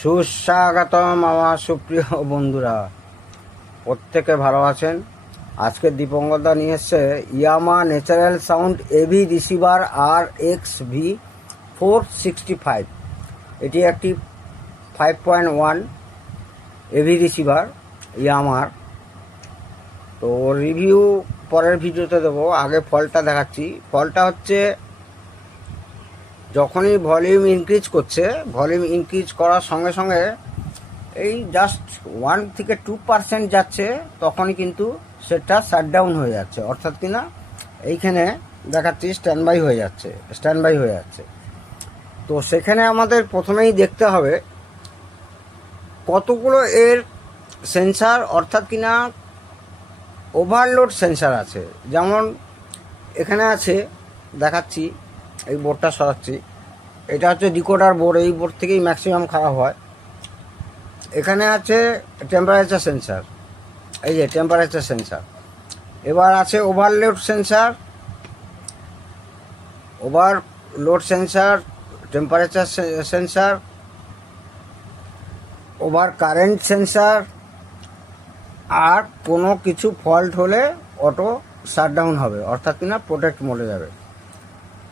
সুস্বাগতম আমার সুপ্রিয় বন্ধুরা, প্রত্যেকে ভালো আছেন। আজকে দীপঙ্করদা নিয়ে এসছে Yamaha natural sound AV receiver RX-V465। এটি একটি 5.1 এভি রিসিভার ইয়ামার। তো রিভিউ পরের ভিডিওতে দেবো, আগে ফলটা দেখাচ্ছি। ফলটা হচ্ছে যখনই ভলিউম ইনক্রিজ করছে, ভলিউম ইনক্রিজ করার সঙ্গে সঙ্গে এই জাস্ট 1 থেকে 2% যাচ্ছে, তখনই কিন্তু সেটা শাটডাউন হয়ে যাচ্ছে। অর্থাৎ কিনা এইখানে দেখাচ্ছি স্ট্যান্ড বাই হয়ে যাচ্ছে। তো সেখানে আমাদের প্রথমেই দেখতে হবে কতগুলো এর সেন্সার, অর্থাৎ কিনা ওভারলোড সেন্সার আছে। যেমন এখানে আছে, দেখাচ্ছি, এই বোর্ডটা সরাচ্ছি। এটা হচ্ছে ডিকোডার বোর্ড, এই বোর্ড থেকেই ম্যাক্সিমাম খারাপ হয়। এখানে আছে টেম্পারেচার সেন্সার, এই যে টেম্পারেচার সেন্সার। এবার আছে overload sensor, temperature sensor, over current sensor. আর কোনো কিছু ফল্ট হলে অটো শাটডাউন হবে, অর্থাৎ কিনা প্রোটেক্ট মোডে যাবে।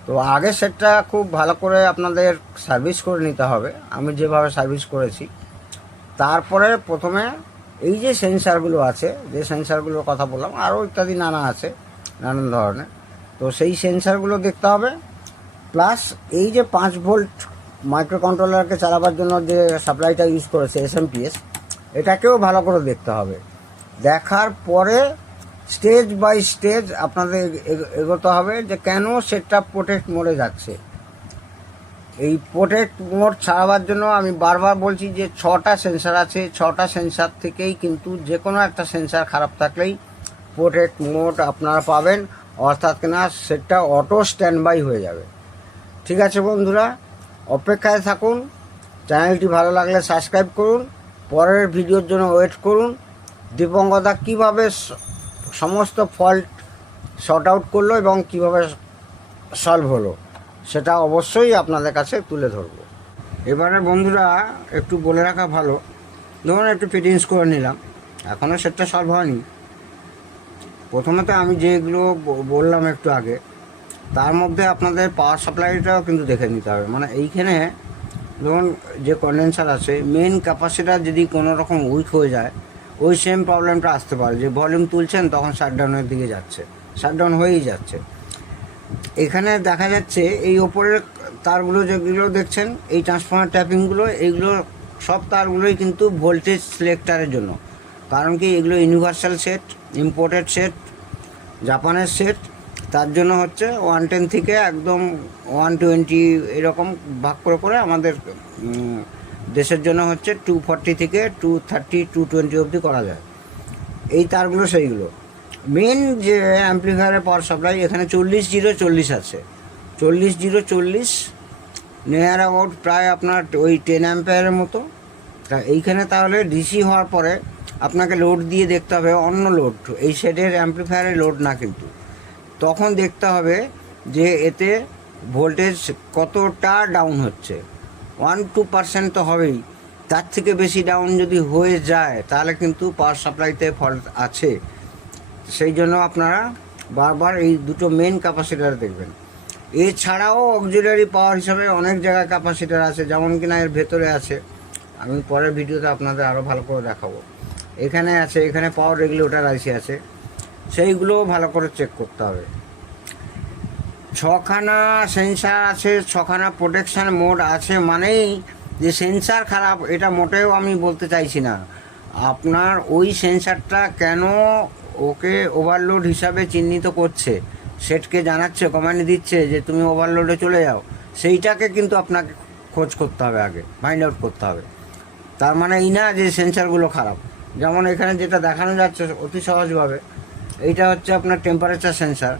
তো আগে সেটটা খুব ভালো করে আপনাদের সার্ভিস করে নিতে হবে, আমি যেভাবে সার্ভিস করেছি। তারপরে প্রথমে এই যে সেন্সারগুলো আছে, যে সেন্সারগুলোর কথা বললাম, আরও ইত্যাদি নানা আছে, নানান ধরনের। তো সেই সেন্সারগুলো দেখতে হবে। প্লাস এই যে 5 ভোল্ট মাইক্রো কন্ট্রোলারকে চালাবার জন্য যে সাপ্লাইটা ইউজ করেছে SMPS, এটাকেও ভালো করে দেখতে হবে। দেখার পরে স্টেজ বাই স্টেজ আপনাদের এগোতে হবে যে কেন সেটটা প্রোটেক্ট মোডে যাচ্ছে। এই প্রোটেক্ট মোড ছাড়াবার জন্য আমি বারবার বলছি যে 6টা সেন্সার আছে, 6টা সেন্সার থেকেই কিন্তু যে কোনো একটা সেন্সার খারাপ থাকলেই প্রোটেক্ট মোড আপনারা পাবেন, অর্থাৎ কিনা সেটটা অটো স্ট্যান্ড বাই হয়ে যাবে। ঠিক আছে বন্ধুরা, অপেক্ষায় থাকুন। চ্যানেলটি ভালো লাগলে সাবস্ক্রাইব করুন, পরের ভিডিওর জন্য ওয়েট করুন। দীপঙ্করদা কীভাবে সমস্ত ফল্ট শর্ট আউট করলো এবং কীভাবে সলভ হলো সেটা অবশ্যই আপনাদের কাছে তুলে ধরবো। এবারে বন্ধুরা একটু বলে রাখা ভালো, ধরুন একটু ফিটিংস করে নিলাম, এখনও সেটটা সলভ হয়নি। প্রথমত আমি যেগুলো বললাম একটু আগে, তার মধ্যে আপনাদের পাওয়ার সাপ্লাইটাও কিন্তু দেখে নিতে হবে। মানে এইখানে ধরুন যে কন্ডেন্সার আছে, মেন ক্যাপাসিটার যদি কোনো রকম উইক হয়ে যায়, ওই সেম প্রবলেমটা আসতে পারে যে ভলিউম তুলছেন তখন শাটডাউনের দিকে যাচ্ছে, শাটডাউন হয়েই যাচ্ছে। এখানে দেখা যাচ্ছে এই ওপরের তারগুলো যেগুলো দেখছেন, এই ট্রান্সফর্মার ট্যাপিংগুলো, এইগুলো সব তারগুলোই কিন্তু ভোল্টেজ সিলেক্টারের জন্য। কারণ কি, এগুলো ইউনিভার্সাল সেট, ইম্পোর্টেড সেট, জাপানের সেট। তার জন্য হচ্ছে 110 থেকে একদম 120 এরকম ভাগ করে করে আমাদের দেশের জন্য হচ্ছে 240 থেকে 230 220 অবধি করা যায়। এই তারগুলো সেইগুলো মেন যে অ্যাম্প্লিফায়ারের পাওয়ার সাপ্লাই, এখানে 40-0-40 আছে। 40-0-40 নিয়ার অ্যাবাউট প্রায় আপনার ওই 10 অ্যাম্পিয়ারের মতো। তা এইখানে তাহলে ডিসি হওয়ার পরে আপনাকে লোড দিয়ে দেখতে হবে, অন্য লোড, এই সেটের অ্যাম্প্লিফায়ারের লোড না, কিন্তু তখন দেখতে হবে যে এতে ভোল্টেজ কতটা ডাউন হচ্ছে। 1-2% তো হবেই, তার থেকে বেশি ডাউন যদি হয়ে যায় তাহলে কিন্তু পাওয়ার সাপ্লাইতে ফল্ট আছে। সেই জন্য আপনারা বারবার এই দুটো মেন ক্যাপাসিটার দেখবেন। এছাড়াও অক্সিলারি পাওয়ার হিসাবে অনেক জায়গায় ক্যাপাসিটার আছে, যেমন কিনা এর ভেতরে আছে, আমি পরের ভিডিওতে আপনাদের আরও ভালো করে দেখাবো। এখানে আছে, এখানে পাওয়ার রেগুলেটর আইসি আছে, সেইগুলোও ভালো করে চেক করতে হবে। 6খানা সেন্সার আছে, 6খানা প্রোটেকশান মোড আছে, মানেই যে সেন্সার খারাপ এটা মোটেও আমি বলতে চাইছি না। আপনার ওই সেন্সারটা কেন ওকে ওভারলোড হিসাবে চিহ্নিত করছে, সেটকে জানাচ্ছে, কমান্ড দিচ্ছে যে তুমি ওভারলোডে চলে যাও, সেইটাকে কিন্তু আপনাকে খোঁজ করতে হবে, আগে ফাইন্ড আউট করতে হবে। তার মানে এই না যে সেন্সারগুলো খারাপ। যেমন এখানে যেটা দেখানো যাচ্ছে অতি সহজভাবে, এইটা হচ্ছে আপনার টেম্পারেচার সেন্সার।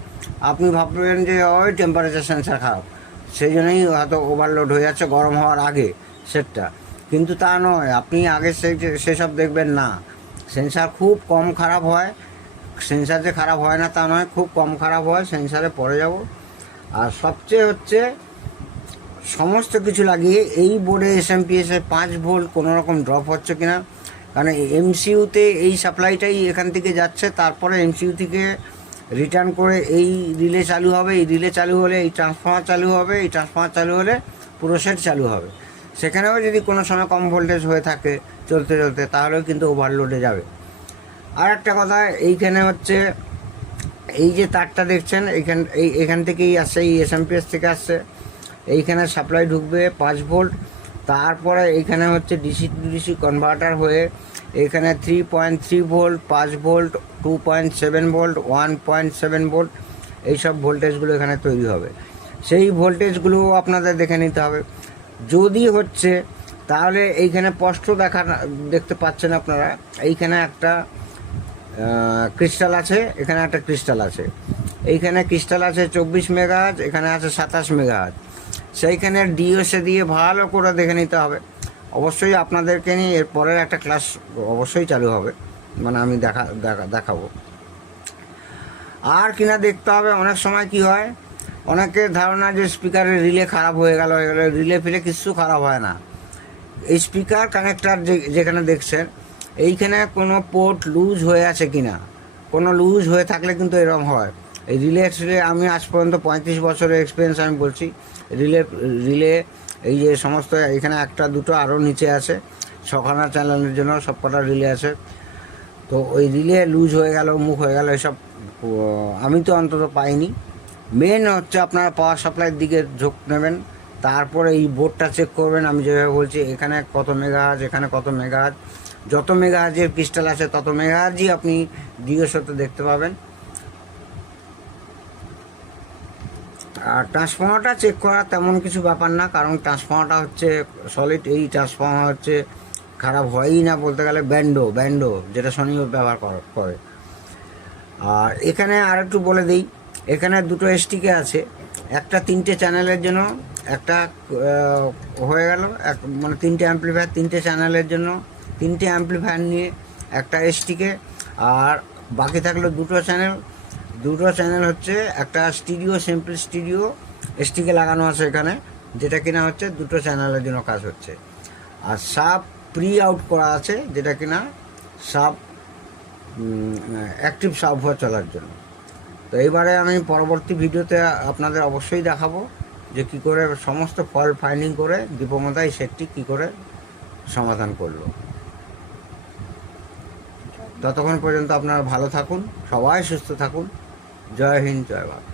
আপনি ভাববেন যে ওই টেম্পারেচার সেন্সার খারাপ, সেই জন্যই হয়তো ওভারলোড হয়ে যাচ্ছে গরম হওয়ার আগে সেটটা, কিন্তু তা নয়। আপনি আগে সেসব দেখবেন না। সেন্সার খুব কম খারাপ হয়, সেন্সার যে খারাপ হয় না তা নয়, খুব কম খারাপ হয়, সেন্সারে পরে যাব। আর সবচেয়ে হচ্ছে সমস্ত কিছু লাগিয়ে এই বোর্ডে এসএমপিএসে 5 ভোল্ট কোনো রকম ড্রপ হচ্ছে কিনা, কারণ এমসিইউতে এই সাপ্লাইটাই এখান থেকে যাচ্ছে, তারপরে এমসিইউ থেকে রিটার্ন করে এই রিলে চালু হবে, এই রিলে চালু হলে এই ট্রান্সফর্মার চালু হবে, এই ট্রান্সফর্মার চালু হলে পুরো সেট চালু হবে। সেখানেও যদি কোনো সময় কম ভোল্টেজ হয়ে থাকে চলতে চলতে, তাহলেও কিন্তু ওভারলোডে যাবে। আর একটা কথা, এইখানে হচ্ছে এই যে তারটা দেখছেন, এখান থেকেই আসছে, এই এসএমপিএস থেকে আসছে, এইখানে সাপ্লাই ঢুকবে 5 ভোল্ট, তারপরে এইখানে হচ্ছে ডিসি টু ডিসি কনভার্টার হয়ে এখানে 3.3 ভোল্ট, 5 ভোল্ট, 2.7 ভোল্ট, 1.7 ভোল্ট, এইসব ভোল্টেজগুলো এখানে তৈরি হবে। সেই ভোল্টেজগুলো আপনাদের দেখে নিতে হবে। যদি হচ্ছে তাহলে এইখানে স্পষ্ট দেখতে পাচ্ছেন আপনারা, এইখানে একটা ক্রিস্টাল আছে, এখানে একটা ক্রিস্টাল আছে, এইখানে ক্রিস্টাল আছে 24 মেগাহার্জ, এখানে আছে 27 মেগাহার্জ। সেইখানে ডিওসে দিয়ে ভালো করে দেখে নিতে হবে। অবশ্যই আপনাদেরকে নিয়ে এর পরের একটা ক্লাস অবশ্যই চালু হবে, মানে আমি দেখাবো। আর কিনা দেখতে হবে, অনেক সময় কি হয়, অনেকের ধারণা যে স্পিকারের রিলে খারাপ হয়ে গেল, রিলে ফিলে কিছু খারাপ হয় না। এই স্পিকার কানেক্টার যেখানে দেখছেন, এইখানে কোনো পোর্ট লুজ হয়ে আছে কিনা, কোনো লুজ হয়ে থাকলে কিন্তু এরকম হয়। এই রিলে আমি আজ পর্যন্ত 35 বছরের এক্সপিরিয়েন্স আমি বলছি, রিলে এই যে সমস্ত এখানে একটা দুটো আরও নিচে আছে, 6খানা চ্যানেলের জন্য সবকটা রিলে আছে। তো ওই রিলে লুজ হয়ে গেল, মুখ হয়ে গেল, এসব আমি তো অন্তত পাইনি। মেন হচ্ছে আপনারা পাওয়ার সাপ্লাইয়ের দিকে ঝোঁক নেবেন, তারপরে এই বোর্ডটা চেক করবেন। আমি যেভাবে বলছি, এখানে কত মেগাহার্জ, এখানে কত মেগাহার্জ, যত মেগাহার্জের ক্রিস্টাল আছে তত মেগাহার্জই আপনি ডিওসতে দেখতে পাবেন। আর ট্রান্সফর্মারটা চেক করা তেমন কিছু ব্যাপার না, কারণ ট্রান্সফর্মারটা হচ্ছে সলিড, এই ট্রান্সফর্মার হচ্ছে খারাপ হয়ই না বলতে গেলে। ব্যান্ডো যেটা সনি ব্যবহার করে। আর এখানে আর একটু বলে দিই, এখানে দুটো এসটিকে আছে, একটা 3টে চ্যানেলের জন্য, একটা হয়ে গেল মানে 3টে অ্যাম্পলিফায়ার, 3টে চ্যানেলের জন্য 3টে অ্যাম্পলিফায়ার নিয়ে একটা এসটিকে, আর বাকি থাকলো দুটো চ্যানেল হচ্ছে একটা স্টিরিও, সিম্পল স্টিরিও এসটিকে লাগানো আছে এখানে, যেটা কিনা হচ্ছে দুটো চ্যানেলের জন্য কাজ হচ্ছে। আর সাব প্রি আউট করা আছে, যেটা কিনা সাব অ্যাক্টিভ সাব হওয়া চলার জন্য। তো এইবারে আমি পরবর্তী ভিডিওতে আপনাদের অবশ্যই দেখাবো যে কী করে সমস্ত ফল্ট ফাইন্ডিং করে দীপমতা এই সেটটি কী করে সমাধান করলো। ততক্ষণ পর্যন্ত আপনারা ভালো থাকুন, সবাই সুস্থ থাকুন। জয় হিন্দ, জয় ভারত।